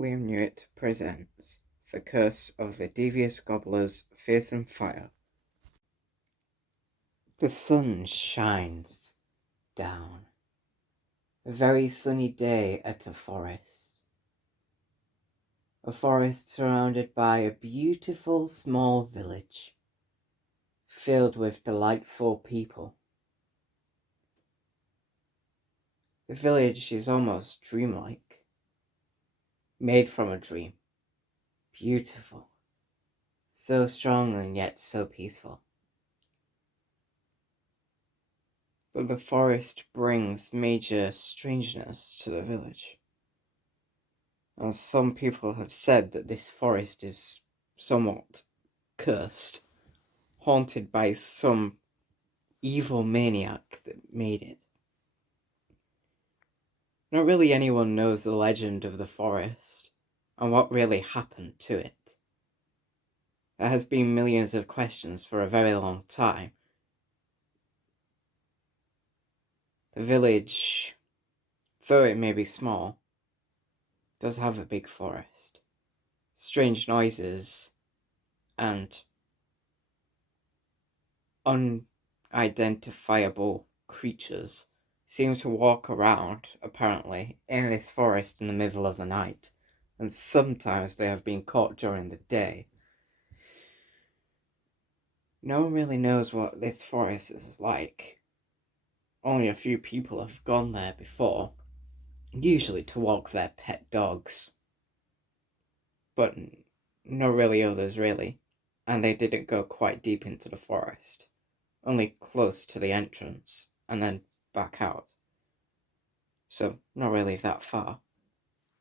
Liam Newitt presents The Curse of the Devious Gobbler's Fearsome Fire. The sun shines down. A very sunny day at a forest. A forest surrounded by a beautiful small village, filled with delightful people. The village is almost dreamlike, made from a dream. Beautiful, so strong and yet so peaceful. But the forest brings major strangeness to the village. And some people have said that this forest is somewhat cursed, haunted by some evil maniac that made it. Not really anyone knows the legend of the forest and what really happened to it. There has been millions of questions for a very long time. The village, though it may be small, does have a big forest. Strange noises and unidentifiable creatures seem to walk around, apparently, in this forest in the middle of the night, and sometimes they have been caught during the day. No one really knows what this forest is like. Only a few people have gone there before, usually to walk their pet dogs. But no really others really, and they didn't go quite deep into the forest, only close to the entrance, and then back out. So not really that far.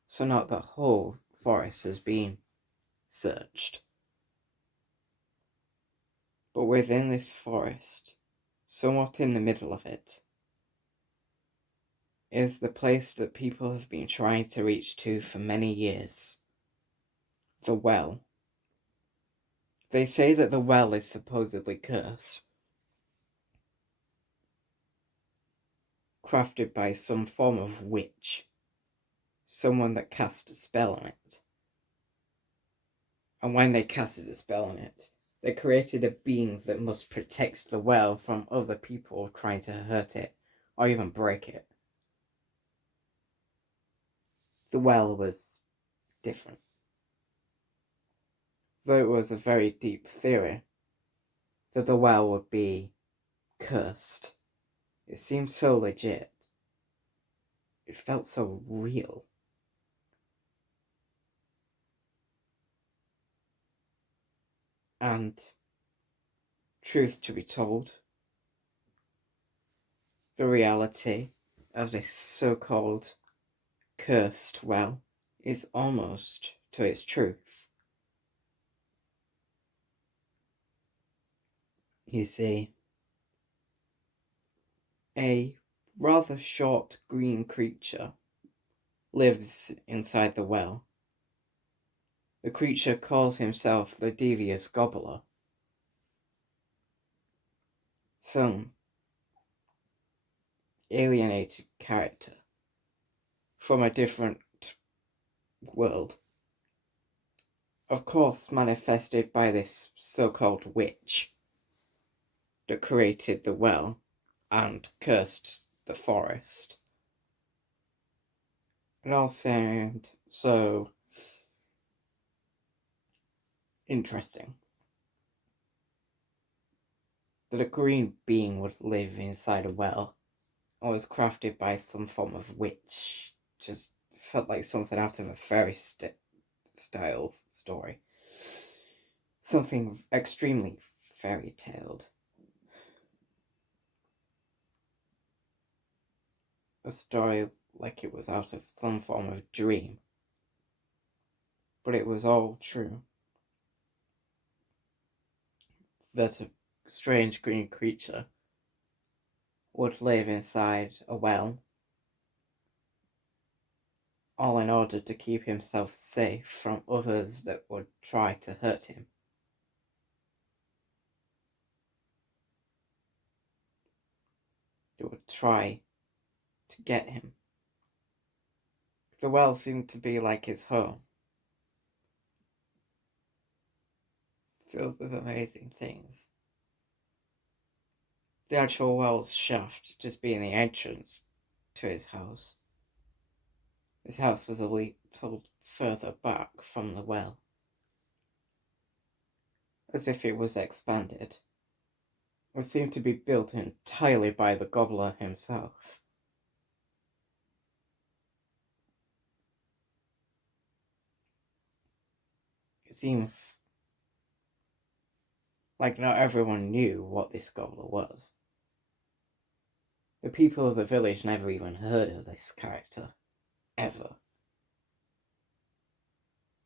So not the whole forest has been searched. But within this forest, somewhat in the middle of it, is the place that people have been trying to reach to for many years. The well. They say that the well is supposedly cursed, crafted by some form of witch, someone that cast a spell on it. And when they casted a spell on it, they created a being that must protect the well from other people trying to hurt it or even break it. The well was different. Though it was a very deep theory that the well would be cursed, it seemed so legit. It felt so real. And, truth to be told, the reality of this so-called cursed well is almost to its truth. You see, a rather short green creature lives inside the well. The creature calls himself the Devious Gobbler. Some alienated character from a different world. Of course, manifested by this so-called witch that created the well and cursed the forest. It all seemed so interesting that a green being would live inside a well and was crafted by some form of witch. Just felt like something out of a fairy style story. Something extremely fairy taled. A story like it was out of some form of dream. But it was all true. That a strange green creature would live inside a well, all in order to keep himself safe from others that would try to hurt him. They would try to get him. The well seemed to be like his home. filled with amazing things. The actual well's shaft just being the entrance to his house. His house was a little further back from the well, as if it was expanded. It seemed to be built entirely by the Gobbler himself. It seems like not everyone knew what this Gobbler was. The people of the village never even heard of this character, ever.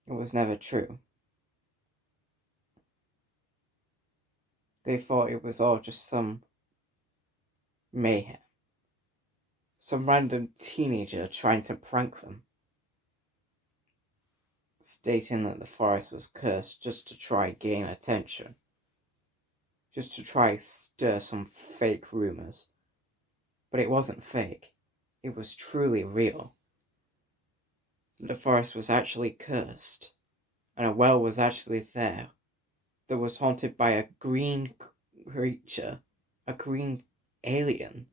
It was never true. They thought it was all just some mayhem. Some random teenager trying to prank them, stating that the forest was cursed just to try gain attention. Just to try stir some fake rumors. But it wasn't fake. It was truly real. The forest was actually cursed, and a well was actually there that was haunted by a green creature, a green alien.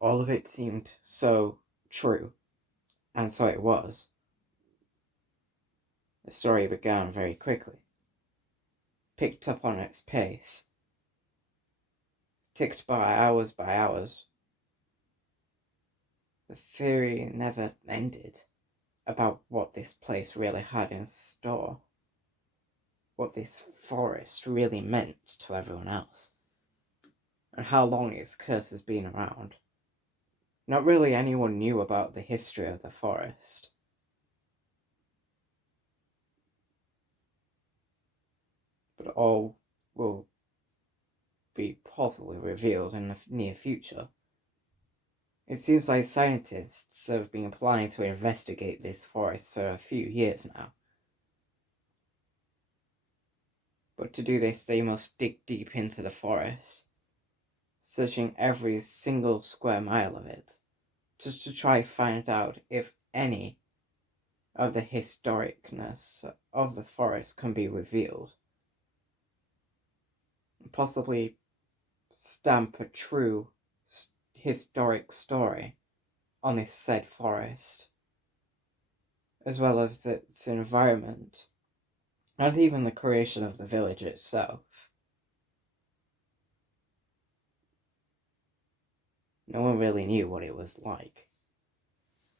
All of it seemed so true, and so it was. The story began very quickly, picked up on its pace, ticked by hours. The theory never ended about what this place really had in store, what this forest really meant to everyone else, and how long its curse has been around. Not really anyone knew about the history of the forest. But all will be possibly revealed in the near future. It seems like scientists have been planning to investigate this forest for a few years now. But to do this, they must dig deep into the forest, searching every single square mile of it, just to try find out if any of the historicness of the forest can be revealed. Possibly stamp a true historic story on this said forest, as well as its environment, and even the creation of the village itself. No one really knew what it was like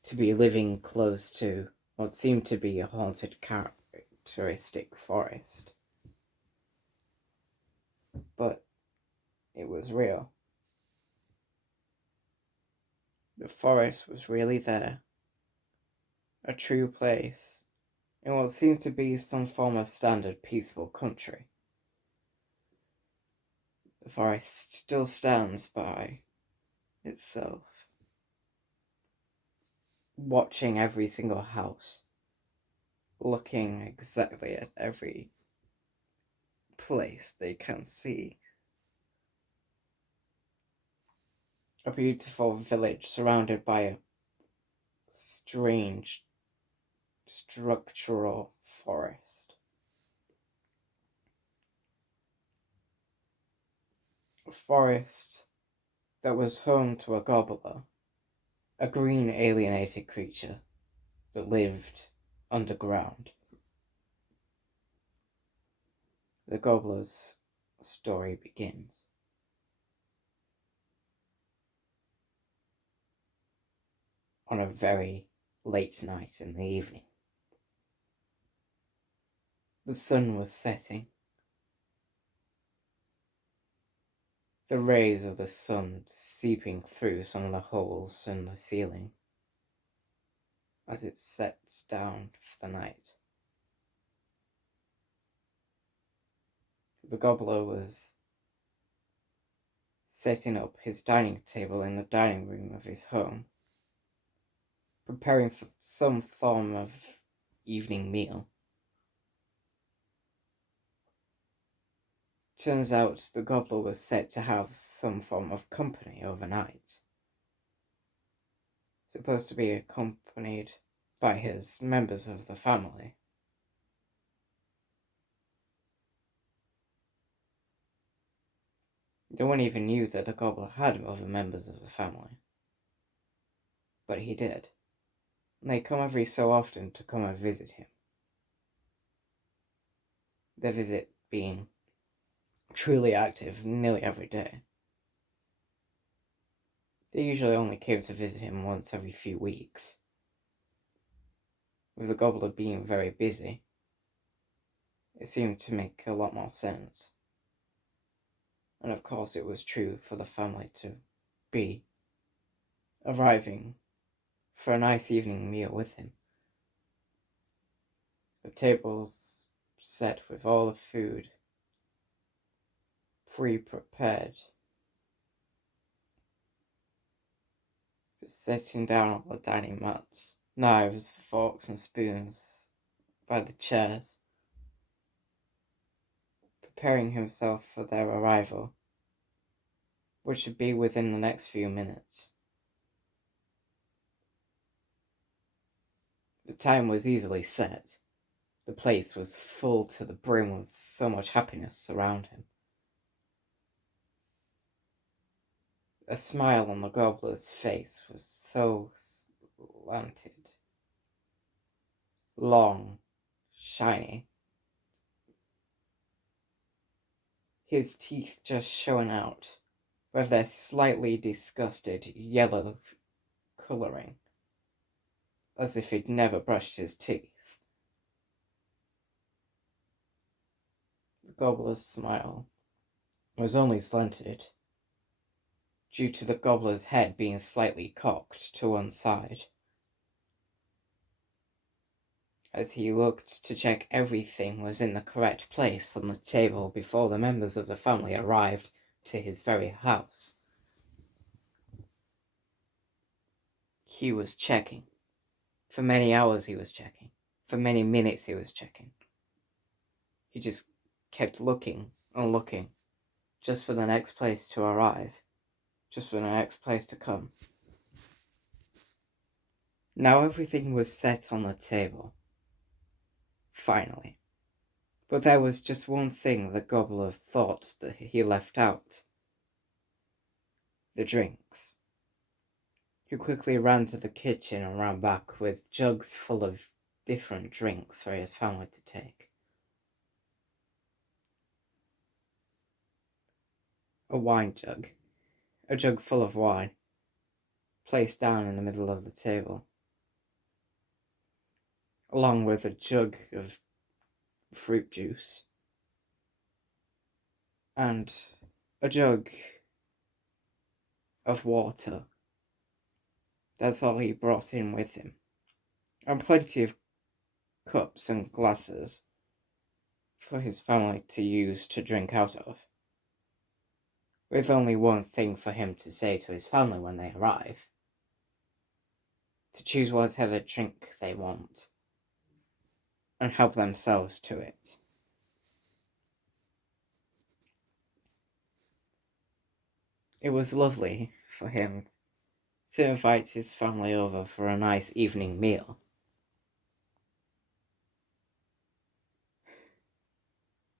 to be living close to what seemed to be a haunted characteristic forest. But it was real. The forest was really there, a true place, in what seemed to be some form of standard peaceful country. The forest still stands by itself, watching every single house, looking exactly at every place they can see. A beautiful village surrounded by a strange structural forest. A forest that was home to a gobbler, a green alienated creature that lived underground. The gobbler's story begins. On a very late night in the evening. The sun was setting. The rays of the sun seeping through some of the holes in the ceiling as it sets down for the night. The gobbler was setting up his dining table in the dining room of his home, preparing for some form of evening meal. Turns out the gobbler was set to have some form of company overnight. Supposed to be accompanied by his members of the family. No one even knew that the Gobbler had other members of the family. But he did. And they come every so often to come and visit him. Their visit being truly active nearly every day. They usually only came to visit him once every few weeks. With the Gobbler being very busy, it seemed to make a lot more sense. And of course it was true for the family to be arriving for a nice evening meal with him. The tables set with all the food pre-prepared. Just sitting down on the dining mats, knives, forks and spoons by the chairs, preparing himself for their arrival, which should be within the next few minutes. The time was easily set. The place was full to the brim with so much happiness around him. A smile on the Gobbler's face was so slanted, long, shiny. His teeth just showing out, with their slightly disgusted yellow colouring, as if he'd never brushed his teeth. The Gobbler's smile was only slanted due to the Gobbler's head being slightly cocked to one side, as he looked to check everything was in the correct place on the table before the members of the family arrived to his very house. He was checking. For many hours he was checking. For many minutes he was checking. He just kept looking and looking, just for the next place to arrive, just for the next place to come. Now everything was set on the table. Finally. But there was just one thing the Gobbler thought that he left out. The drinks. He quickly ran to the kitchen and ran back with jugs full of different drinks for his family to take. A wine jug. A jug full of wine, placed down in the middle of the table, along with a jug of fruit juice, and a jug of water. That's all he brought in with him, and plenty of cups and glasses for his family to use to drink out of, with only one thing for him to say to his family when they arrive: to choose whatever drink they want and help themselves to it. It was lovely for him to invite his family over for a nice evening meal.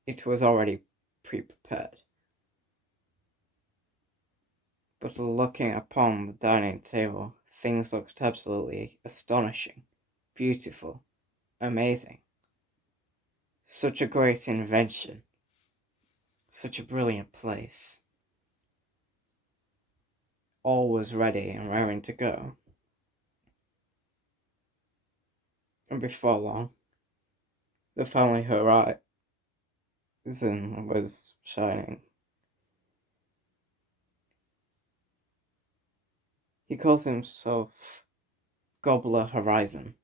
It was already pre-prepared. But looking upon the dining table, things looked absolutely astonishing, beautiful, amazing. Such a great invention. Such a brilliant place. All was ready and raring to go. And before long, the family horizon was shining. He calls himself Gobbler Horizon,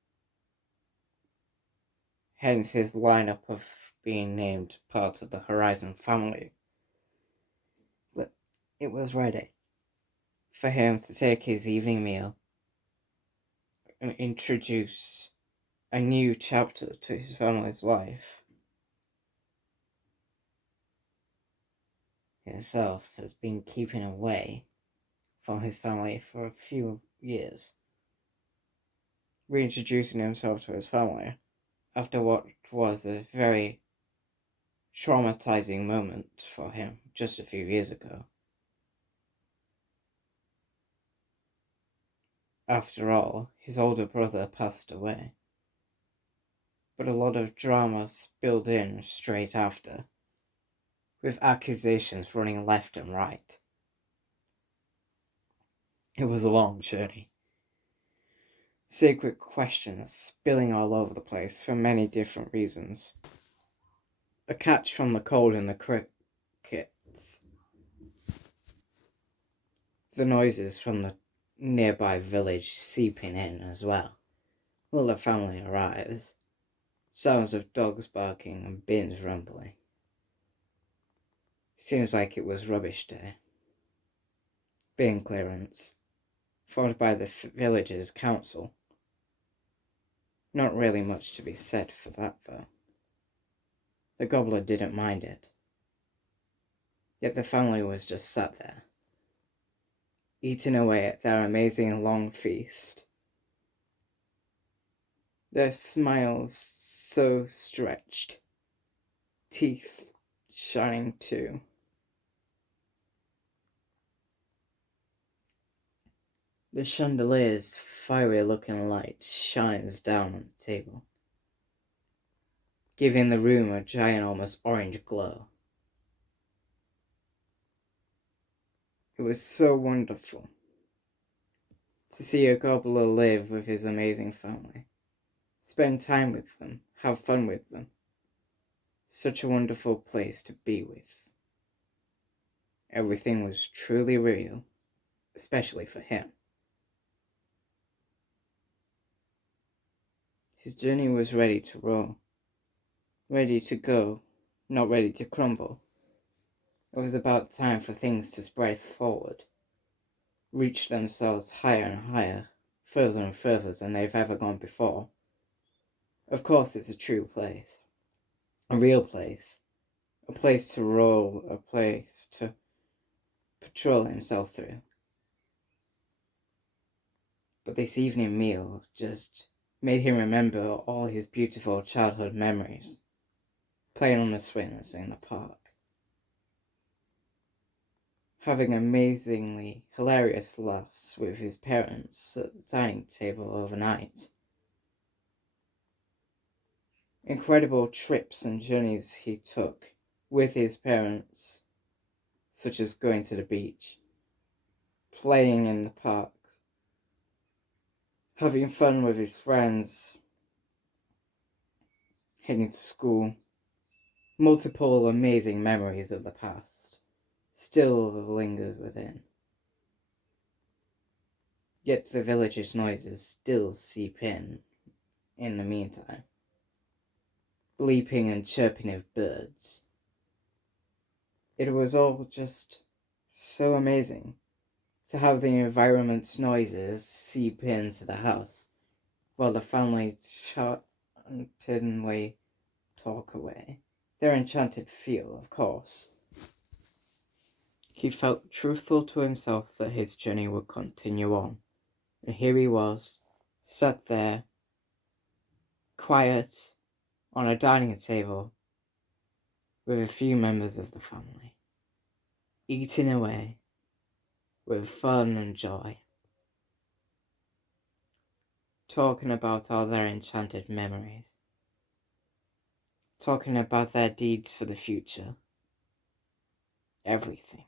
hence his lineup of being named part of the Horizon family. But it was ready for him to take his evening meal and introduce a new chapter to his family's life. Himself has been keeping away from his family for a few years, reintroducing himself to his family after what was a very traumatizing moment for him just a few years ago. After all, his older brother passed away. But a lot of drama spilled in straight after, with accusations running left and right. It was a long journey. Sacred questions spilling all over the place for many different reasons. A catch from the cold in the crickets. The noises from the nearby village seeping in as well. While the family arrives, sounds of dogs barking and bins rumbling. Seems like it was rubbish day. Bin clearance, formed by the village's council. Not really much to be said for that, though. The Gobbler didn't mind it. Yet the family was just sat there, eating away at their amazing long feast. Their smiles so stretched, teeth shining too. The chandelier's fiery-looking light shines down on the table, giving the room a giant, almost orange glow. It was so wonderful to see a Gobbler live with his amazing family, spend time with them, have fun with them. Such a wonderful place to be with. Everything was truly real, especially for him. His journey was ready to roll, ready to go, not ready to crumble. It was about time for things to spread forward, reach themselves higher and higher, further and further than they've ever gone before. Of course, it's a true place, a real place, a place to roll, a place to patrol himself through. But this evening meal just made him remember all his beautiful childhood memories, playing on the swings in the park, having amazingly hilarious laughs with his parents at the dining table overnight, incredible trips and journeys he took with his parents, such as going to the beach, playing in the parks, having fun with his friends, heading to school. Multiple amazing memories of the past still lingers within. Yet the village's noises still seep in the meantime. Bleeping and chirping of birds. It was all just so amazing to have the environment's noises seep into the house while the family chantingly talk away. Their enchanted feel, of course. He felt truthful to himself that his journey would continue on. And here he was, sat there, quiet, on a dining table, with a few members of the family, eating away, with fun and joy, talking about all their enchanted memories, talking about their deeds for the future, everything.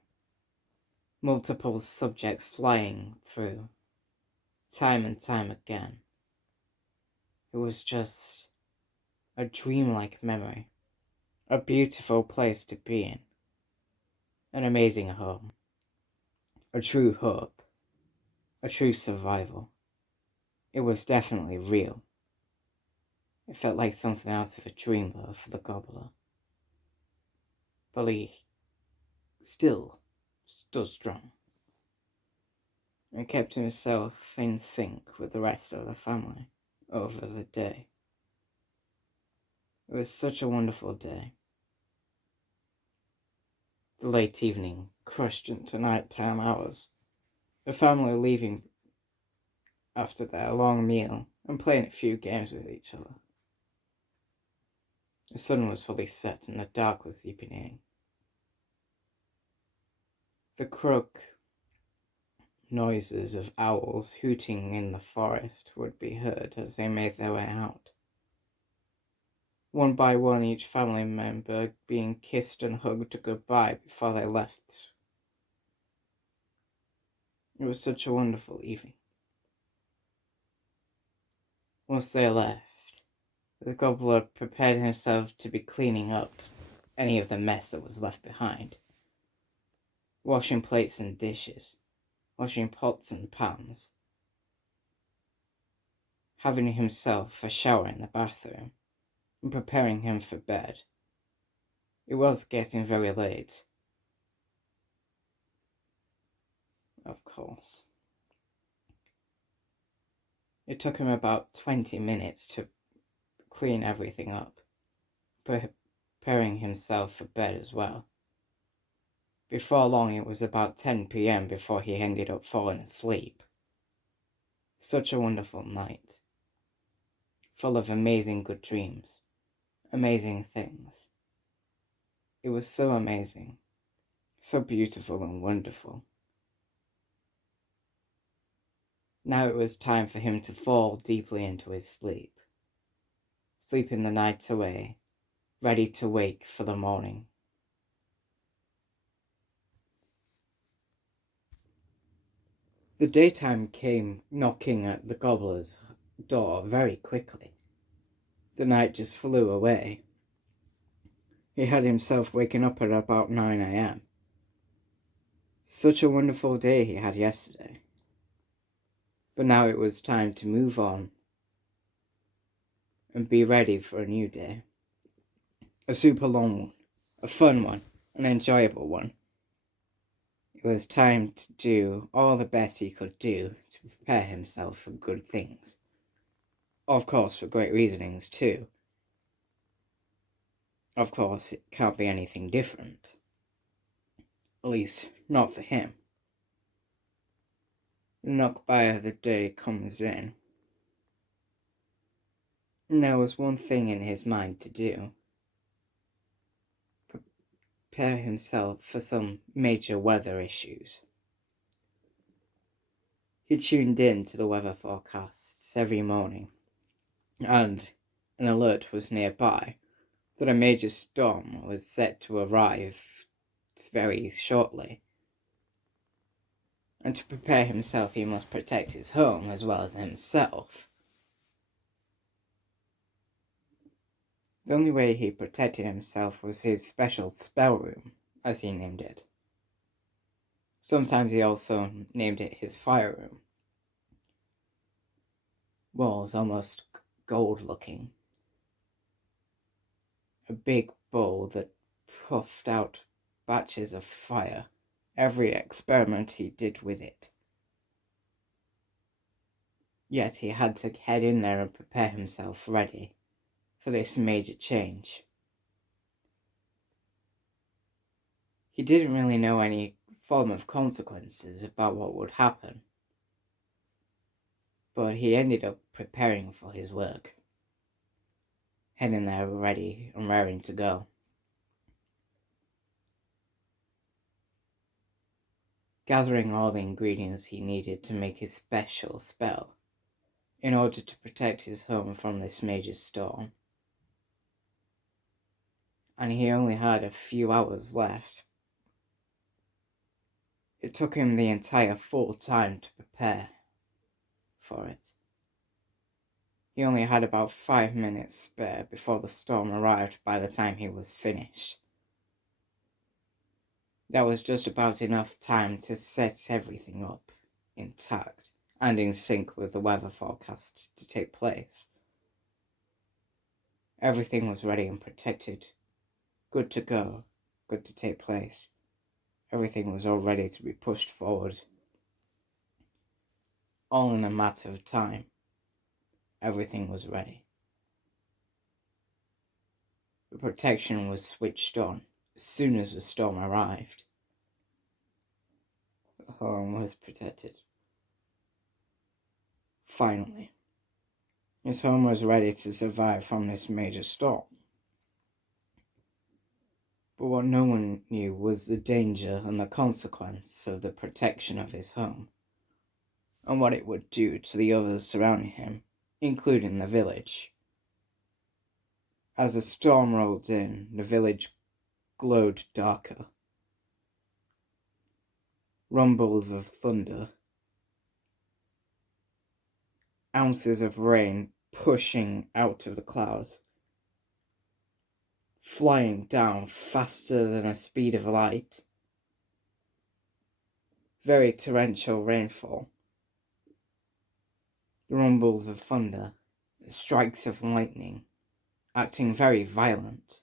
Multiple subjects flying through, time and time again. It was just a dreamlike memory, a beautiful place to be in, an amazing home, a true hope, a true survival. It was definitely real. It felt like something out of a dream, though, for the Gobbler. But he still stood strong and kept himself in sync with the rest of the family over the day. It was such a wonderful day. The late evening crushed into nighttime hours, the family leaving after their long meal and playing a few games with each other. The sun was fully set and the dark was seeping in. The crook noises of owls hooting in the forest would be heard as they made their way out. One by one, each family member being kissed and hugged goodbye before they left. It was such a wonderful evening. Once they left, the Gobbler prepared himself to be cleaning up any of the mess that was left behind. Washing plates and dishes, washing pots and pans, having himself a shower in the bathroom, and preparing him for bed. It was getting very late, of course. It took him about 20 minutes to clean everything up, preparing himself for bed as well. Before long, it was about 10 p.m. before he ended up falling asleep. Such a wonderful night, full of amazing good dreams, amazing things. It was so amazing, so beautiful and wonderful. Now it was time for him to fall deeply into his sleep, sleeping the night away, ready to wake for the morning. The daytime came knocking at the Gobbler's door very quickly. The night just flew away. He had himself waken up at about 9 a.m. Such a wonderful day he had yesterday. But now it was time to move on and be ready for a new day. A super long one, a fun one, an enjoyable one. It was time to do all the best he could do to prepare himself for good things. Of course, for great reasonings too. Of course, it can't be anything different. At least, not for him. The knock by of the day comes in. And there was one thing in his mind to do. Prepare himself for some major weather issues. He tuned in to the weather forecasts every morning, and an alert was nearby that a major storm was set to arrive very shortly. And to prepare himself, he must protect his home as well as himself. The only way he protected himself was his special spell room, as he named it. Sometimes he also named it his fire room. Walls almost gold-looking. A big bowl that puffed out batches of fire, every experiment he did with it. Yet he had to head in there and prepare himself ready for this major change. He didn't really know any form of consequences about what would happen, but he ended up preparing for his work, heading there ready and raring to go. Gathering all the ingredients he needed to make his special spell in order to protect his home from this major storm. And he only had a few hours left. It took him the entire full time to prepare for it. He only had about 5 minutes spare before the storm arrived by the time he was finished. That was just about enough time to set everything up intact and in sync with the weather forecast to take place. Everything was ready and protected, good to go, good to take place. Everything was all ready to be pushed forward. All in a matter of time. Everything was ready. The protection was switched on as soon as the storm arrived. The home was protected. Finally, his home was ready to survive from this major storm. But what no one knew was the danger and the consequence of the protection of his home. and what it would do to the others surrounding him, including the village. As the storm rolled in, the village glowed darker. Rumbles of thunder, ounces of rain pushing out of the clouds, flying down faster than the speed of light. Very torrential rainfall. The rumbles of thunder, the strikes of lightning, acting very violent.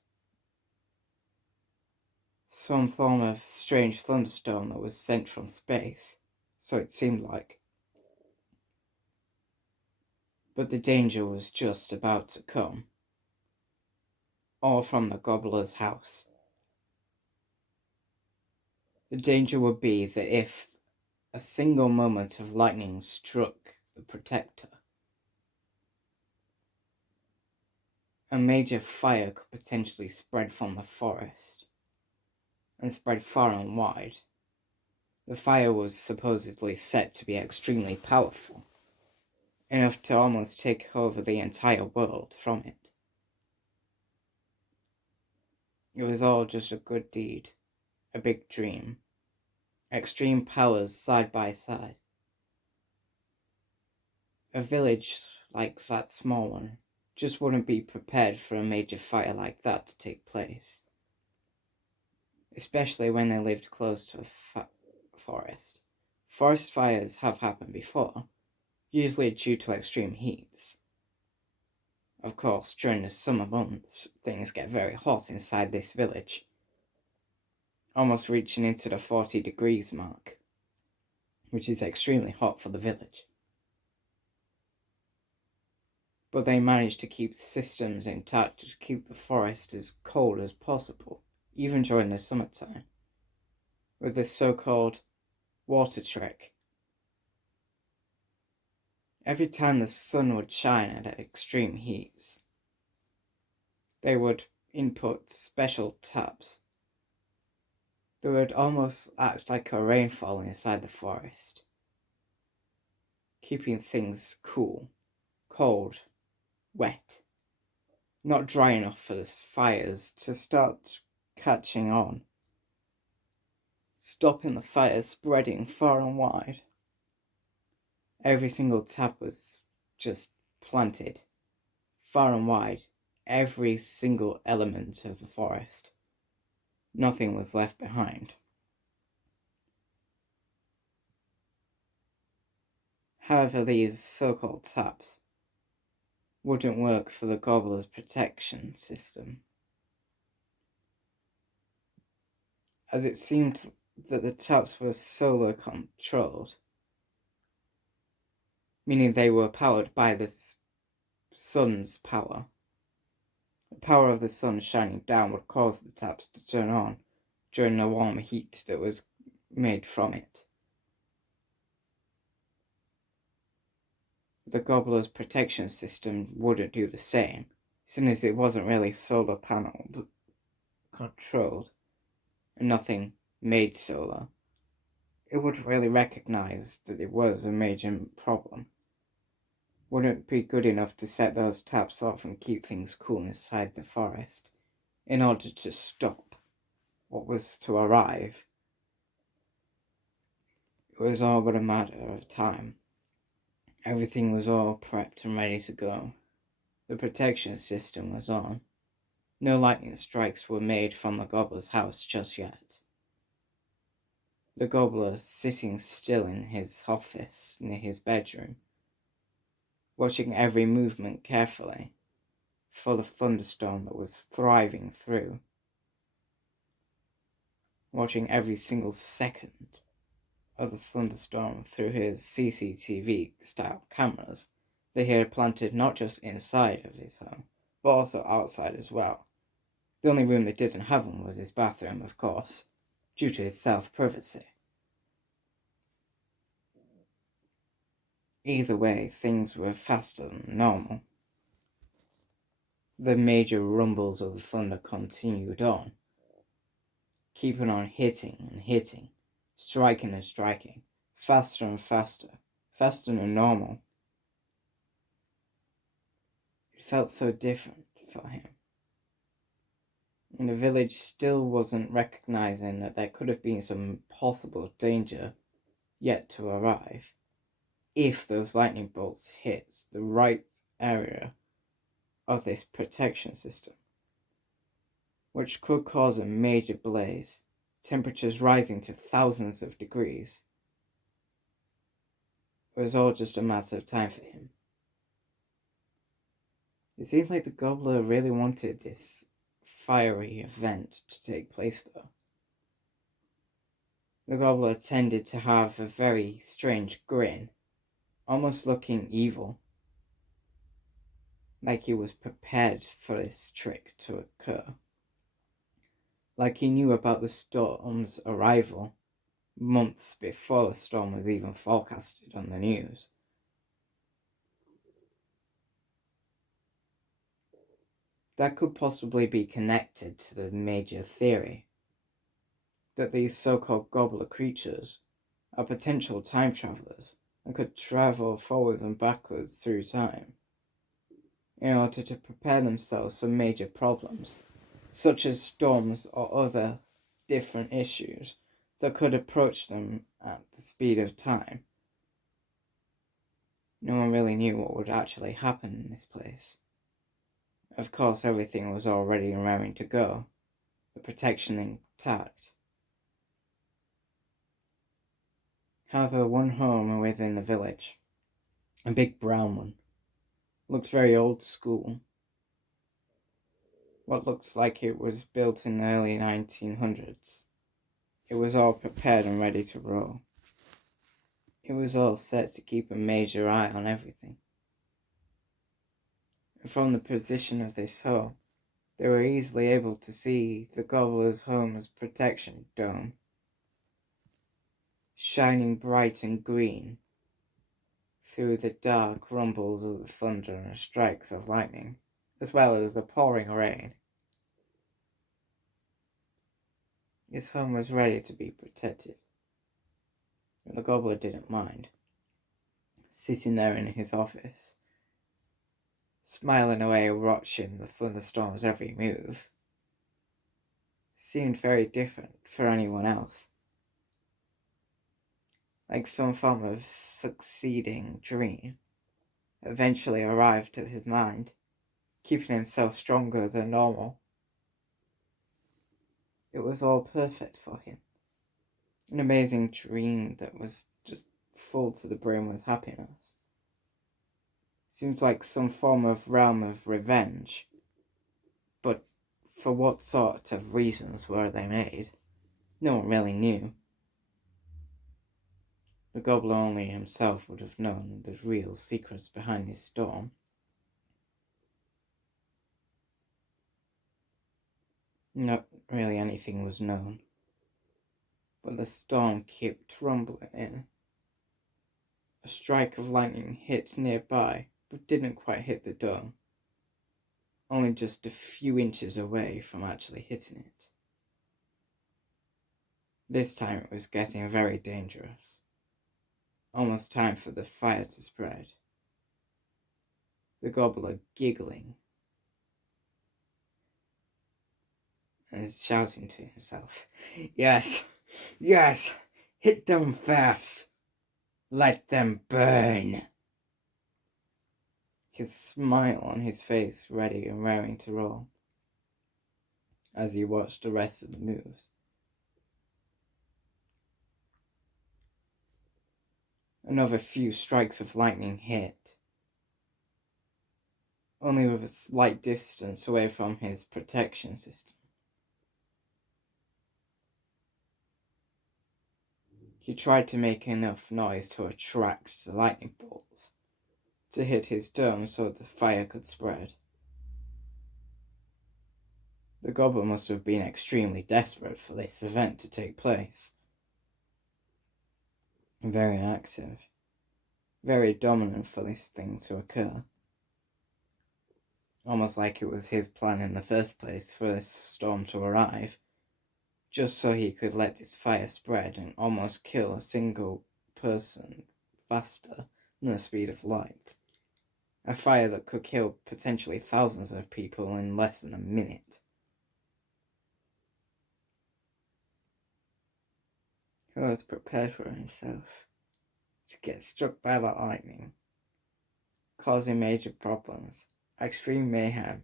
Some form of strange thunderstorm that was sent from space, so it seemed like. But the danger was just about to come. All from the Gobbler's house. The danger would be that if a single moment of lightning struck the protector, a major fire could potentially spread from the forest, and spread far and wide. The fire was supposedly set to be extremely powerful, enough to almost take over the entire world from it. It was all just a good deed, a big dream. Extreme powers side by side. A village like that small one just wouldn't be prepared for a major fire like that to take place. Especially when they lived close to a forest. Forest fires have happened before, usually due to extreme heats. Of course, during the summer months, things get very hot inside this village, almost reaching into the 40 degrees mark, which is extremely hot for the village. But they managed to keep systems intact to keep the forest as cold as possible, even during the summertime, with this so-called water trick. Every time the sun would shine at extreme heats, they would input special taps that would almost act like a rainfall inside the forest, keeping things cool, cold, wet, not dry enough for the fires to start catching on, stopping the fire spreading far and wide. Every single tap was just planted far and wide, every single element of the forest. Nothing was left behind. However, these so-called taps wouldn't work for the Gobbler's protection system, as it seemed that the taps were solar controlled, meaning they were powered by the sun's power. The power of the sun shining down would cause the taps to turn on during the warm heat that was made from it. The Gobbler's protection system wouldn't do the same, since it wasn't really solar panel controlled, and nothing made solar. It wouldn't really recognize that it was a major problem. Wouldn't be good enough to set those taps off and keep things cool inside the forest, in order to stop what was to arrive. It was all but a matter of time. Everything was all prepped and ready to go. The protection system was on. No lightning strikes were made from the Gobbler's house just yet. The Gobbler sitting still in his office near his bedroom, watching every movement carefully for the thunderstorm that was thriving through. Watching every single second of the thunderstorm through his CCTV-style cameras that he had planted not just inside of his home, but also outside as well. The only room that didn't have one was his bathroom, of course, due to his self-privacy. Either way, things were faster than normal. The major rumbles of the thunder continued on, keeping on hitting and hitting, striking and striking, faster and faster, faster than normal. It felt so different for him. And the village still wasn't recognizing that there could have been some possible danger yet to arrive if those lightning bolts hit the right area of this protection system, which could cause a major blaze, temperatures rising to thousands of degrees. It was all just a matter of time for him. It seemed like the Gobbler really wanted this fiery event to take place, though. The Gobbler tended to have a very strange grin, almost looking evil, like he was prepared for this trick to occur. Like he knew about the storm's arrival months before the storm was even forecasted on the news. That could possibly be connected to the major theory that these so-called Gobbler creatures are potential time travelers and could travel forwards and backwards through time in order to prepare themselves for major problems, such as storms or other different issues that could approach them at the speed of time. No one really knew what would actually happen in this place. Of course, everything was all ready and raring to go, the protection intact. However, one home within the village, a big brown one, looked very old school. What looked like it was built in the early 1900s. It was all prepared and ready to roll. It was all set to keep a major eye on everything. And from the position of this home, they were easily able to see the Gobbler's home's protection dome, shining bright and green through the dark rumbles of the thunder and strikes of lightning, as well as the pouring rain. His home was ready to be protected, and the Gobbler didn't mind, sitting there in his office, smiling away, watching the thunderstorm's every move. Seemed very different for anyone else, like some form of succeeding dream eventually arrived to his mind, keeping himself stronger than normal. It was all perfect for him. An amazing dream that was just full to the brim with happiness. Seems like some form of realm of revenge, but for what sort of reasons were they made? No one really knew. The Gobbler only himself would have known the real secrets behind this storm. Not really anything was known, but the storm kept rumbling in. A strike of lightning hit nearby, but didn't quite hit the dome, only just a few inches away from actually hitting it. This time it was getting very dangerous. Almost time for the fire to spread. The Gobbler giggling and shouting to himself, "Yes, yes, hit them fast. Let them burn." His smile on his face ready and raring to roll as he watched the rest of the moves. Another few strikes of lightning hit, only with a slight distance away from his protection system. He tried to make enough noise to attract the lightning bolts to hit his dome so the fire could spread. The Gobbler must have been extremely desperate for this event to take place. Very active, very dominant for this thing to occur. Almost like it was his plan in the first place for this storm to arrive, just so he could let this fire spread and almost kill a single person faster than the speed of light. A fire that could kill potentially thousands of people in less than a minute. He was prepared for himself to get struck by the lightning, causing major problems, extreme mayhem,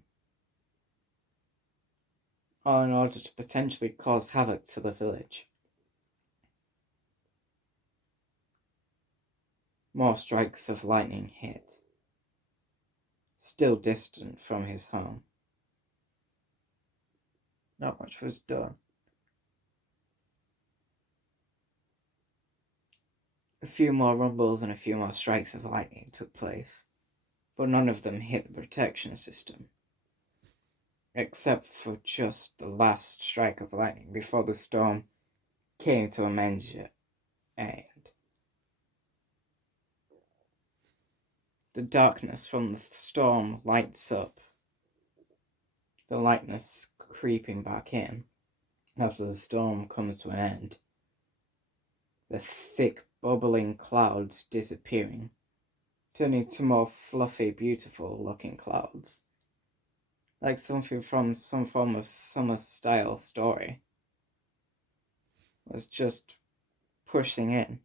all in order to potentially cause havoc to the village. More strikes of lightning hit, still distant from his home. Not much was done. A few more rumbles and a few more strikes of lightning took place, but none of them hit the protection system, except for just the last strike of lightning before the storm came to a major end. The darkness from the storm lights up, the lightness creeping back in after the storm comes to an end, the thick bubbling clouds disappearing, turning to more fluffy, beautiful looking clouds, like something from some form of summer style story was just pushing in.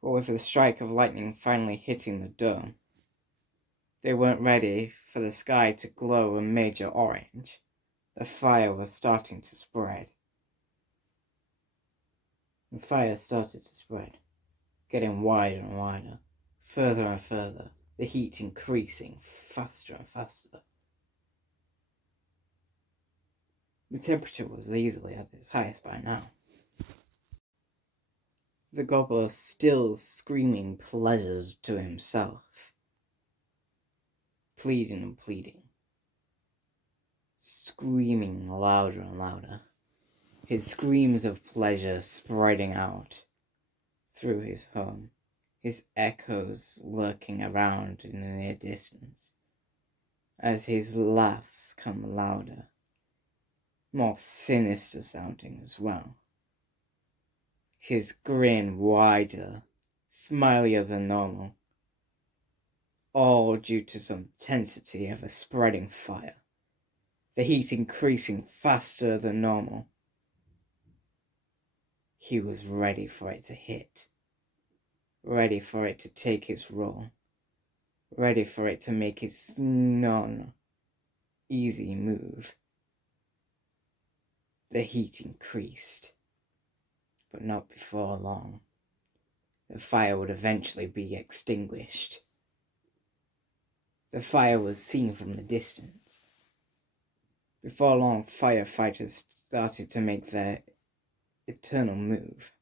But with the strike of lightning finally hitting the dome, they weren't ready for the sky to glow a major orange. The fire was starting to spread. The fire started to spread, getting wider and wider, further and further, the heat increasing faster and faster. The temperature was easily at its highest by now. The Gobbler still screaming pleasures to himself, pleading and pleading, screaming louder and louder, his screams of pleasure spreading out through his home, his echoes lurking around in the near distance, as his laughs come louder, more sinister sounding as well. His grin wider, smilier than normal, all due to some intensity of a spreading fire, the heat increasing faster than normal. He was ready for it to hit, ready for it to take its role, ready for it to make its non-easy move. The heat increased, but not before long. The fire would eventually be extinguished. The fire was seen from the distance. Before long, firefighters started to make their eternal move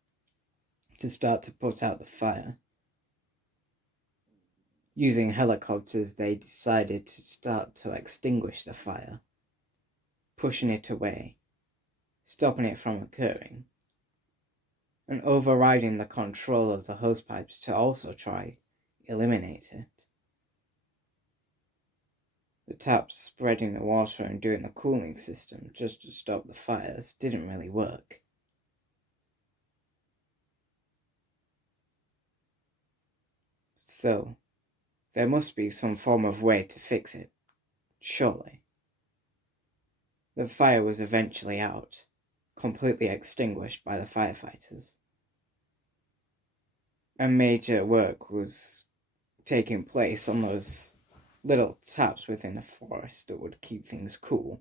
to start to put out the fire. Using helicopters, they decided to start to extinguish the fire, pushing it away, stopping it from occurring, and overriding the control of the hosepipes to also try eliminate it. The taps spreading the water and doing the cooling system just to stop the fires didn't really work. So, there must be some form of way to fix it, surely. The fire was eventually out, completely extinguished by the firefighters. And major work was taking place on those little taps within the forest that would keep things cool.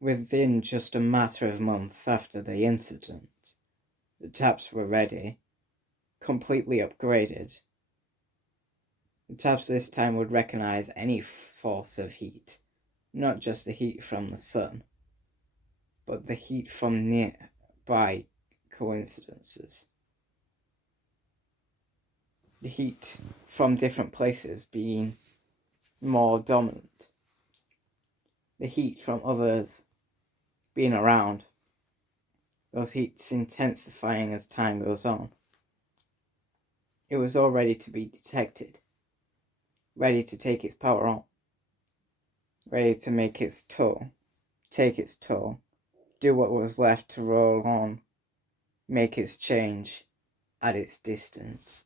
Within just a matter of months after the incident, the taps were ready, completely upgraded. The taps this time would recognize any source of heat, not just the heat from the sun, but the heat from nearby coincidences. The heat from different places being more dominant. The heat from others being around. Those heats intensifying as time goes on. It was all ready to be detected. Ready to take its power on. Ready to take its toll, do what was left to roll on make its change at its distance.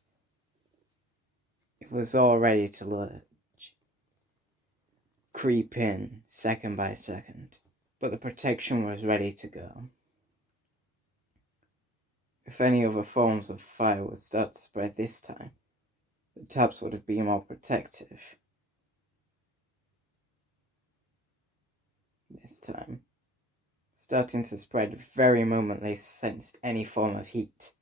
It was all ready to lurch, creep in second by second, but the protection was ready to go. If any other forms of fire would start to spread this time, the taps would have been more protective. This time, starting to spread the very moment they sensed any form of heat.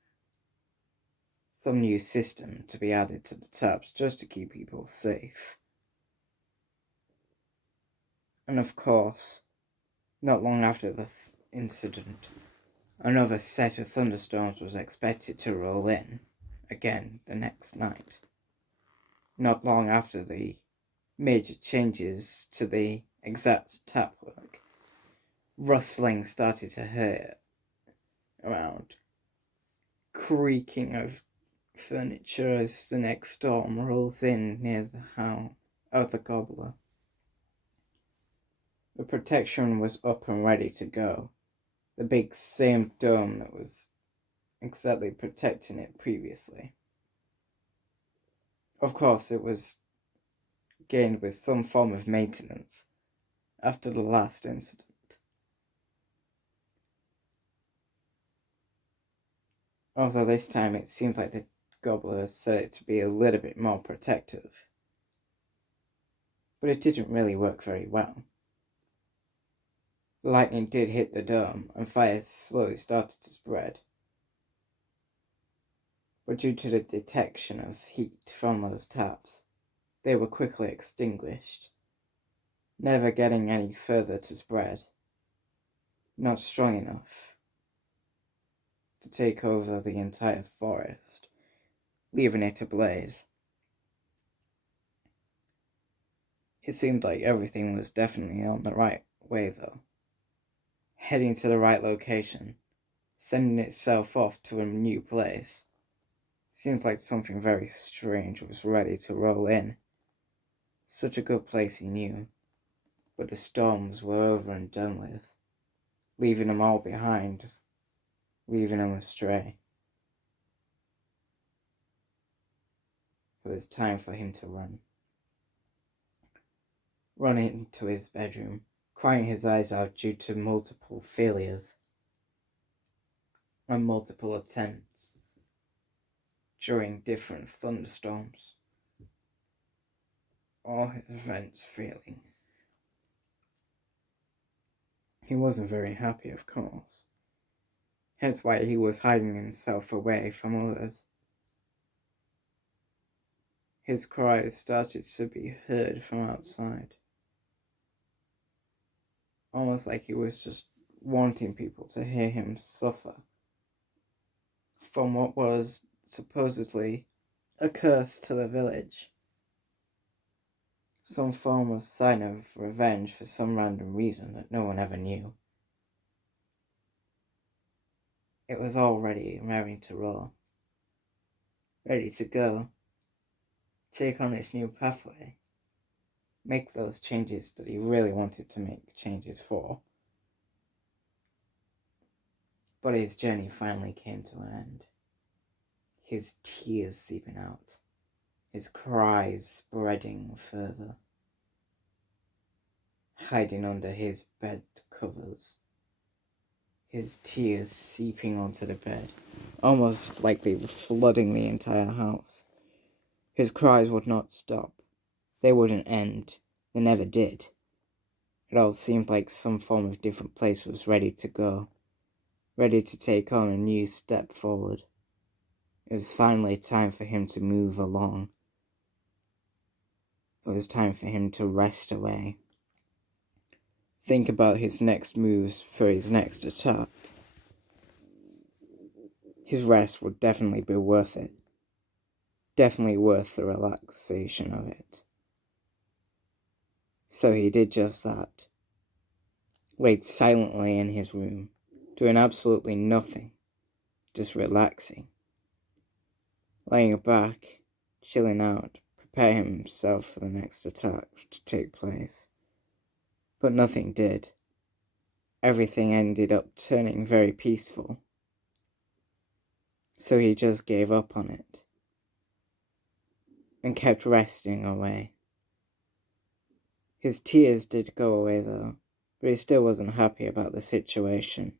Some new system to be added to the taps just to keep people safe. And of course, not long after the incident, another set of thunderstorms was expected to roll in, again the next night. Not long after the major changes to the exact tap work, rustling started to hear around, creaking of furniture as the next storm rolls in near the house of the Gobbler. The protection was up and ready to go. The big same dome that was exactly protecting it previously. Of course, it was gained with some form of maintenance after the last incident. Although this time it seemed like the Gobbler set it to be a little bit more protective. But it didn't really work very well. Lightning did hit the dome, and fire slowly started to spread. But due to the detection of heat from those taps, they were quickly extinguished, never getting any further to spread. Not strong enough to take over the entire forest, leaving it ablaze. It seemed like everything was definitely on the right way, though. Heading to the right location, sending itself off to a new place. Seemed like something very strange was ready to roll in. Such a good place he knew, but the storms were over and done with, leaving them all behind, leaving him astray. It was time for him to run. Run into his bedroom, crying his eyes out due to multiple failures and multiple attempts during different thunderstorms. All his vents failing. He wasn't very happy, of course. Hence why he was hiding himself away from others. His cries started to be heard from outside. Almost like he was just wanting people to hear him suffer from what was supposedly a curse to the village. Some form of sign of revenge for some random reason that no one ever knew. It was all ready and raring to roll. Ready to go. Take on its new pathway. Make those changes that he really wanted to make changes for. But his journey finally came to an end. His tears seeping out. His cries spreading further. Hiding under his bed covers. His tears seeping onto the bed, almost like they were flooding the entire house. His cries would not stop. They wouldn't end. They never did. It all seemed like some form of different place was ready to go, ready to take on a new step forward. It was finally time for him to move along. It was time for him to rest away. Think about his next moves for his next attack. His rest would definitely be worth it. Definitely worth the relaxation of it. So he did just that. Laid silently in his room, doing absolutely nothing, just relaxing. Laying back, chilling out, preparing himself for the next attacks to take place. But nothing did. Everything ended up turning very peaceful. So he just gave up on it and kept resting away. His tears did go away though, but he still wasn't happy about the situation.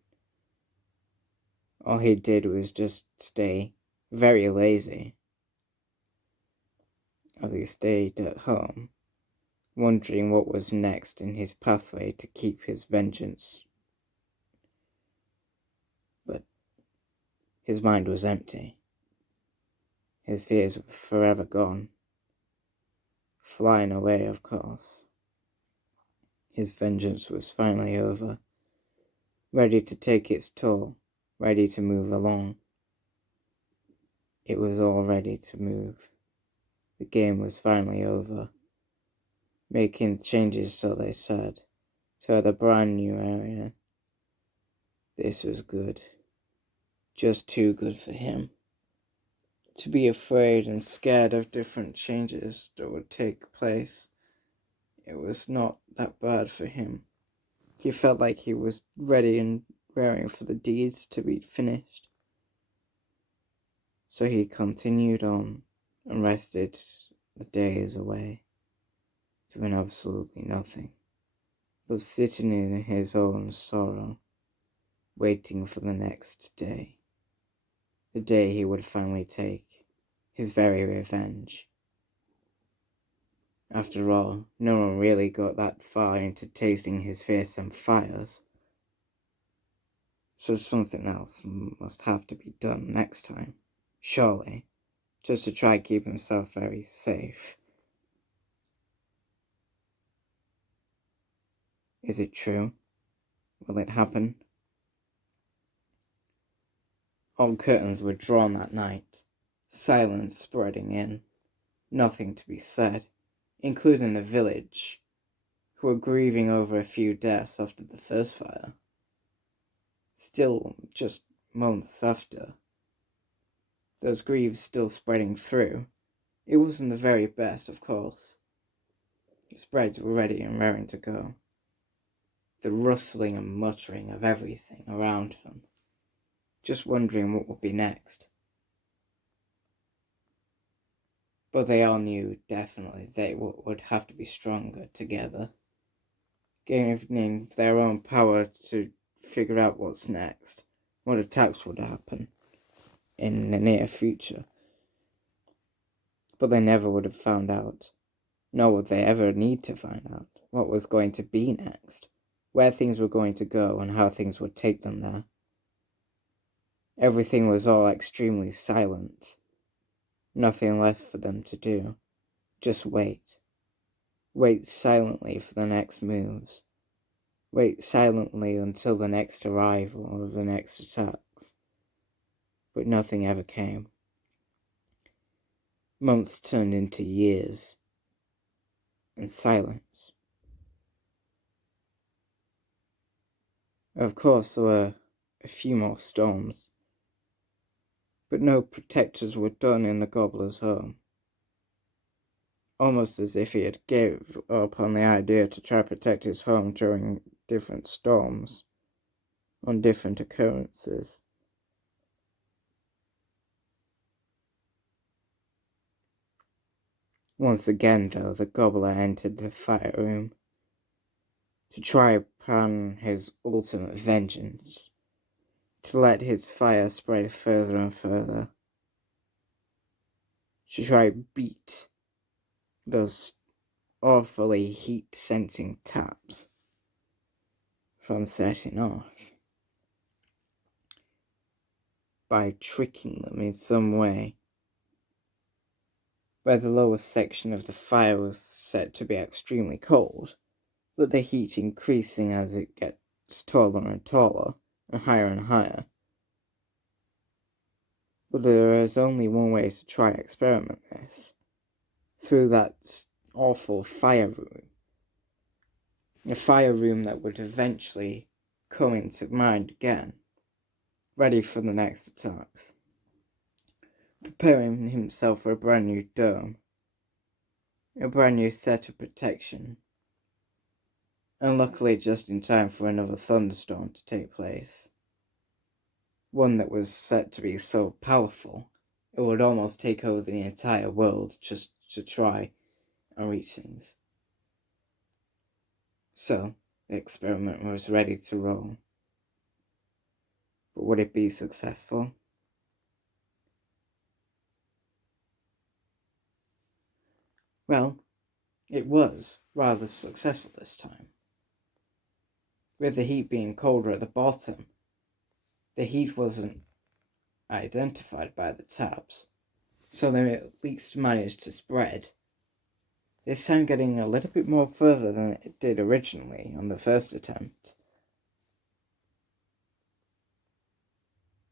All he did was just stay very lazy as he stayed at home, wondering what was next in his pathway to keep his vengeance. But his mind was empty. His fears were forever gone. Flying away, of course. His vengeance was finally over, ready to take its toll, ready to move along. It was all ready to move. The game was finally over. Making changes, so they said, to the brand new area. This was good. Just too good for him. To be afraid and scared of different changes that would take place. It was not that bad for him. He felt like he was ready and raring for the deeds to be finished. So he continued on and rested the days away, doing absolutely nothing, but sitting in his own sorrow, waiting for the next day. The day he would finally take his very revenge. After all, no one really got that far into tasting his fearsome fires. So something else must have to be done next time, surely, just to try and keep himself very safe. Is it true? Will it happen? All curtains were drawn that night, silence spreading in, nothing to be said, including the village, who were grieving over a few deaths after the first fire. Still, just months after, those griefs still spreading through. It wasn't the very best, of course. The spreads were ready and raring to go. The rustling and muttering of everything around him, just wondering what would be next. But they all knew definitely they would have to be stronger together, gaining their own power to figure out what's next, what attacks would happen in the near future. But they never would have found out, nor would they ever need to find out, what was going to be next, where things were going to go and how things would take them there. Everything was all extremely silent. Nothing left for them to do. Just wait. Wait silently for the next moves. Wait silently until the next arrival of the next attacks. But nothing ever came. Months turned into years. And silence. Of course, there were a few more storms. But no protectors were done in the Gobbler's home. Almost as if he had gave up on the idea to try to protect his home during different storms, on different occurrences. Once again, though, the Gobbler entered the fire room to try upon his ultimate vengeance, to let his fire spread further and further, to try beat those awfully heat-sensing taps from setting off, by tricking them in some way, where the lower section of the fire was set to be extremely cold, but the heat increasing as it gets taller and taller, and higher, But there is only one way to try experiment this, through that awful fire room. A fire room that would eventually come into mind again, ready for the next attacks, preparing himself for a brand new dome, a brand new set of protection, and luckily just in time for another thunderstorm to take place. one that was said to be so powerful it would almost take over the entire world just to try and reach things. So, the experiment was ready to roll. But would it be successful? Well, it was rather successful this time. With the heat being colder at the bottom, the heat wasn't identified by the tabs, so they at least managed to spread. This time getting a little bit more further than it did originally on the first attempt.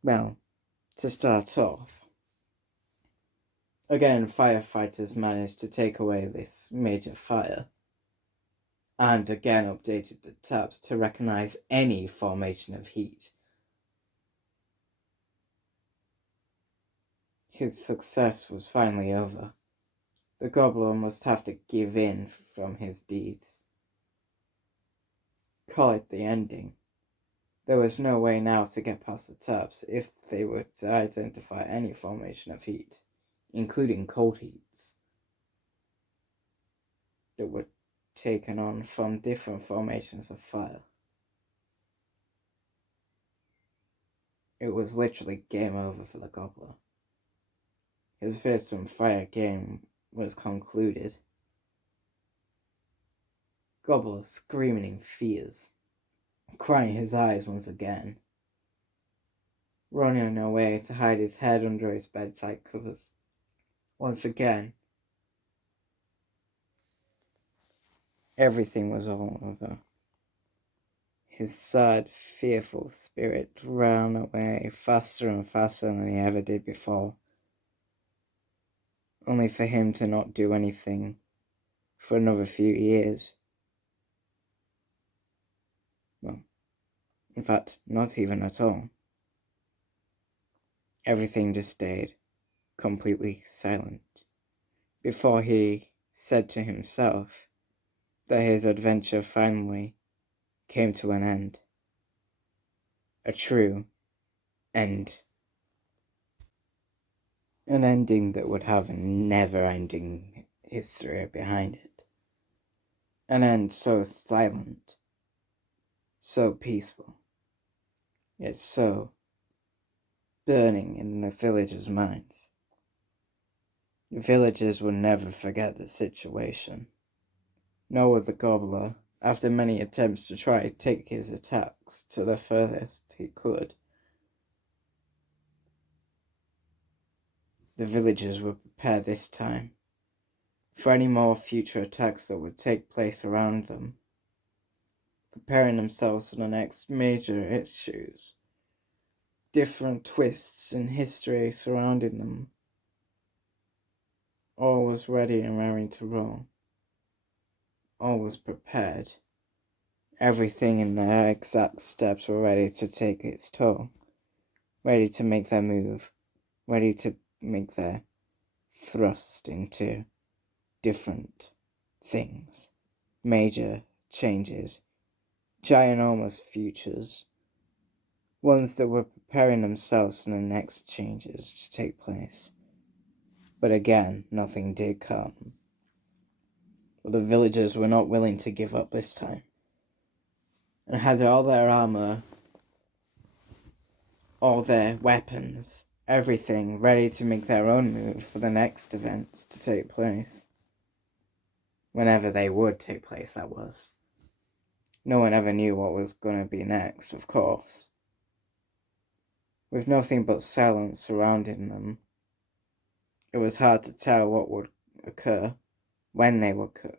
Well, to start off, again firefighters managed to take away this major fire, and again updated the tabs to recognize any formation of heat. His success was finally over. The Gobbler must have to give in from his deeds. Call it the ending. There was no way now to get past the tabs if they were to identify any formation of heat, including cold heats, that were taken on from different formations of fire. It was literally game over for the Gobbler. His Fearsome fire game was concluded. Gobbler screaming in fears, crying his eyes once again, running away to hide his head under his bedside covers. Once again, everything was all over. His sad, fearful spirit ran away faster and faster than he ever did before, only for him to not do anything for another few years. Well, in fact, not even at all. Everything just stayed completely silent before he said to himself that his adventure finally came to an end. A true end. An ending that would have a never-ending history behind it. An end so silent, so peaceful, yet so burning in the villagers' minds. The villagers would never forget the situation. Nor would the Gobbler, after many attempts to try to take his attacks to the furthest he could. The villagers were prepared this time for any more future attacks that would take place around them, preparing themselves for the next major issues, different twists in history surrounding them. All was ready and raring to roll. All was prepared. Everything in their exact steps were ready to take its toll, ready to make their move, ready to make their thrust into different things, major changes, ginormous futures, ones that were preparing themselves for the next changes to take place. But again, nothing did come. But the villagers were not willing to give up this time, and had all their armor, all their weapons, everything ready to make their own move for the next events to take place. Whenever they would take place, that was. No one ever knew what was going to be next, of course. With nothing but silence surrounding them, it was hard to tell what would occur, when they would occur,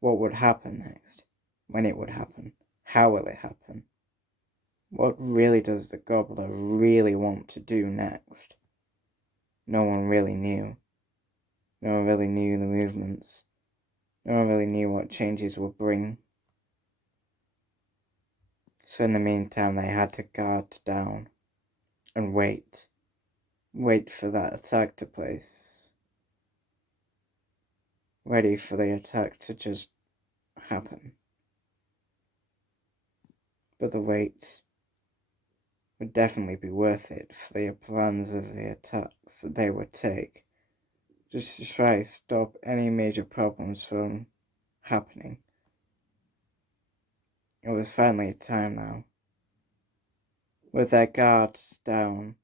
what would happen next, when it would happen, how will it happen. What really does the Gobbler really want to do next? No one really knew. No one really knew the movements. No one really knew what changes would bring. So in the meantime, they had to guard down and wait. Wait for that attack to place. Ready for the attack to just happen. But the wait would definitely be worth it for the plans of the attacks that they would take, just to try to stop any major problems from happening. It was finally time now. With their guards down,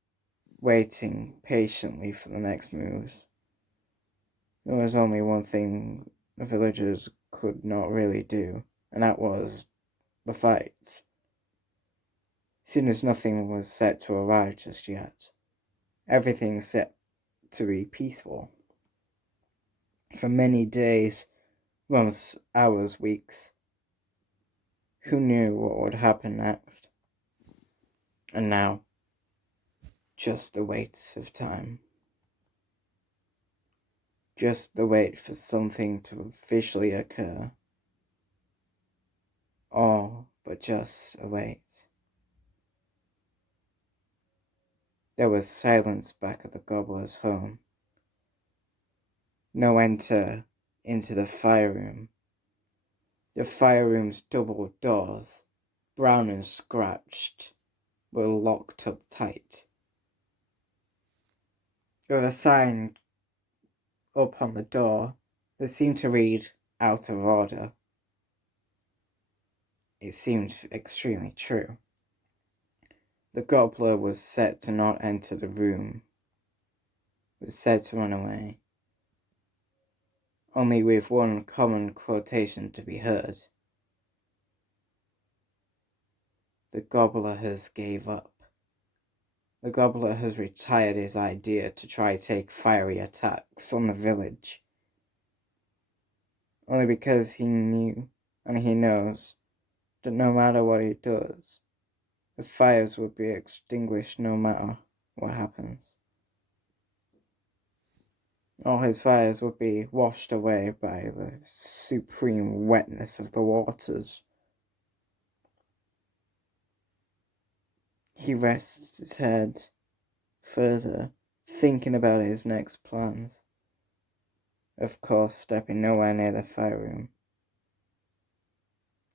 waiting patiently for the next moves. There was only one thing the villagers could not really do, and that was the fights. Seeing as nothing was set to arrive just yet, everything set to be peaceful. For many days, months, hours, weeks, who knew what would happen next? And now, just the wait of time. Just the wait for something to officially occur. All but just a wait. There was silence back at the Gobbler's home. No enter into the fire room. The fire room's double doors, brown and scratched, were locked up tight. With a sign up on the door that seemed to read "out of order." It seemed extremely true. The Gobbler was set to not enter the room, was said to run away, only with one common quotation to be heard. The Gobbler has gave up. The Gobbler has retired his idea to try to take fiery attacks on the village. Only because he knew, and he knows, that no matter what he does, the fires will be extinguished no matter what happens. All his fires will be washed away by the supreme wetness of the waters. He rests his head further, thinking about his next plans. Of course, stepping nowhere near the fire room.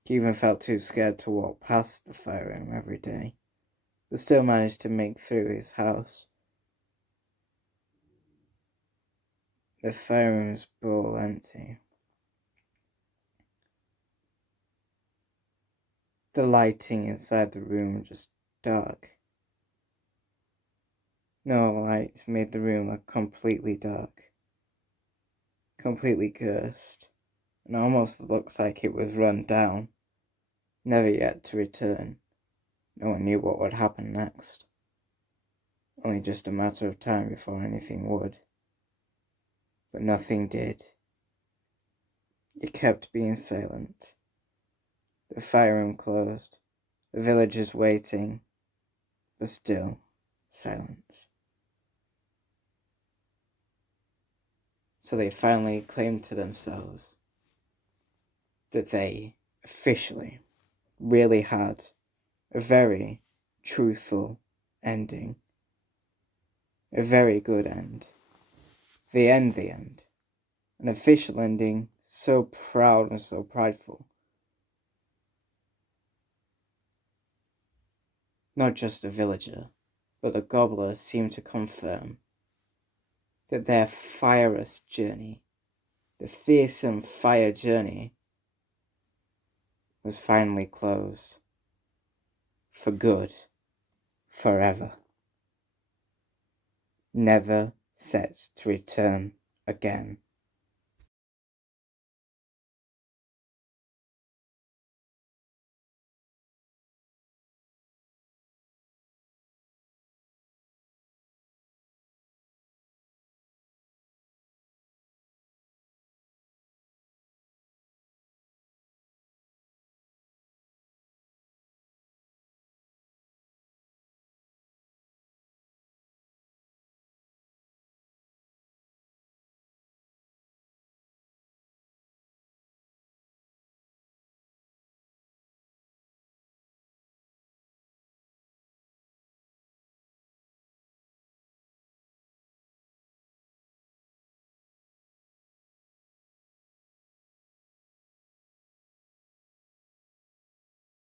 He even felt too scared to walk past the fire room every day, but still managed to make through his house. The fire room's bowl empty. The lighting inside the room just dark. No light made the room completely dark, completely cursed, and almost looked like it was run down, never yet to return. No one knew what would happen next. Only just a matter of time before anything would. But nothing did. It kept being silent. The fire room closed, the villagers waiting, but still silence. So they finally claimed to themselves that they officially really had a very truthful ending. A very good end. The end. An official ending, so proud and so prideful. Not just the villager, but the Gobbler seemed to confirm that their fireless journey, the fearsome fire journey, was finally closed. For good. Forever. Never set to return again.